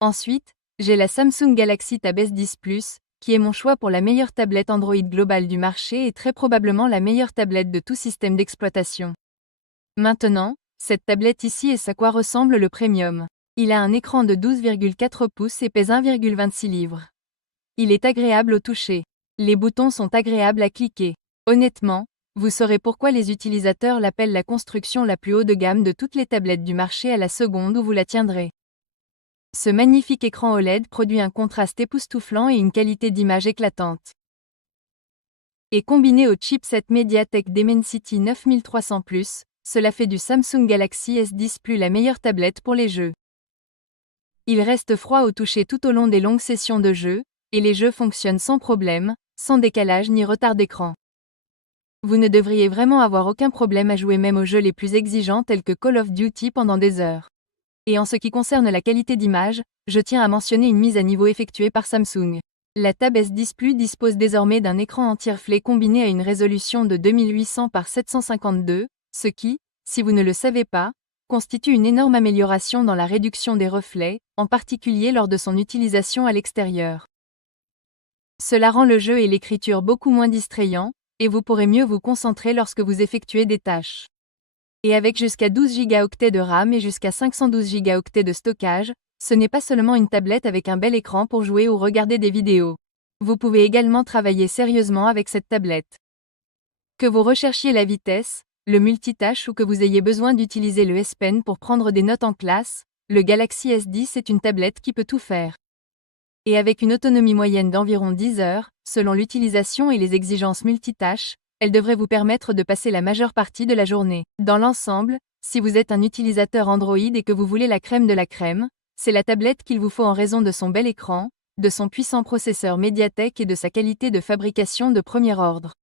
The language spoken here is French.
Ensuite, j'ai la Samsung Galaxy Tab S10 Plus, qui est mon choix pour la meilleure tablette Android globale du marché et très probablement la meilleure tablette de tout système d'exploitation. Maintenant, cette tablette ici est à quoi ressemble le Premium. Il a un écran de 12,4 pouces et pèse 1,26 livres. Il est agréable au toucher. Les boutons sont agréables à cliquer. Honnêtement, vous saurez pourquoi les utilisateurs l'appellent la construction la plus haut de gamme de toutes les tablettes du marché à la seconde où vous la tiendrez. Ce magnifique écran OLED produit un contraste époustouflant et une qualité d'image éclatante. Et combiné au chipset MediaTek Dimensity 9300+, cela fait du Samsung Galaxy S10 Plus la meilleure tablette pour les jeux. Il reste froid au toucher tout au long des longues sessions de jeu, et les jeux fonctionnent sans problème, sans décalage ni retard d'écran. Vous ne devriez vraiment avoir aucun problème à jouer même aux jeux les plus exigeants tels que Call of Duty pendant des heures. Et en ce qui concerne la qualité d'image, je tiens à mentionner une mise à niveau effectuée par Samsung. La Tab S10 Plus dispose désormais d'un écran entier-reflet combiné à une résolution de 2800 par 752, ce qui, si vous ne le savez pas, constitue une énorme amélioration dans la réduction des reflets, en particulier lors de son utilisation à l'extérieur. Cela rend le jeu et l'écriture beaucoup moins distrayants, et vous pourrez mieux vous concentrer lorsque vous effectuez des tâches. Et avec jusqu'à 12 Go de RAM et jusqu'à 512 Go de stockage, ce n'est pas seulement une tablette avec un bel écran pour jouer ou regarder des vidéos. Vous pouvez également travailler sérieusement avec cette tablette. Que vous recherchiez la vitesse, le multitâche ou que vous ayez besoin d'utiliser le S Pen pour prendre des notes en classe, le Galaxy S10 est une tablette qui peut tout faire. Et avec une autonomie moyenne d'environ 10 heures, selon l'utilisation et les exigences multitâches, elle devrait vous permettre de passer la majeure partie de la journée. Dans l'ensemble, si vous êtes un utilisateur Android et que vous voulez la crème de la crème, c'est la tablette qu'il vous faut en raison de son bel écran, de son puissant processeur MediaTek et de sa qualité de fabrication de premier ordre.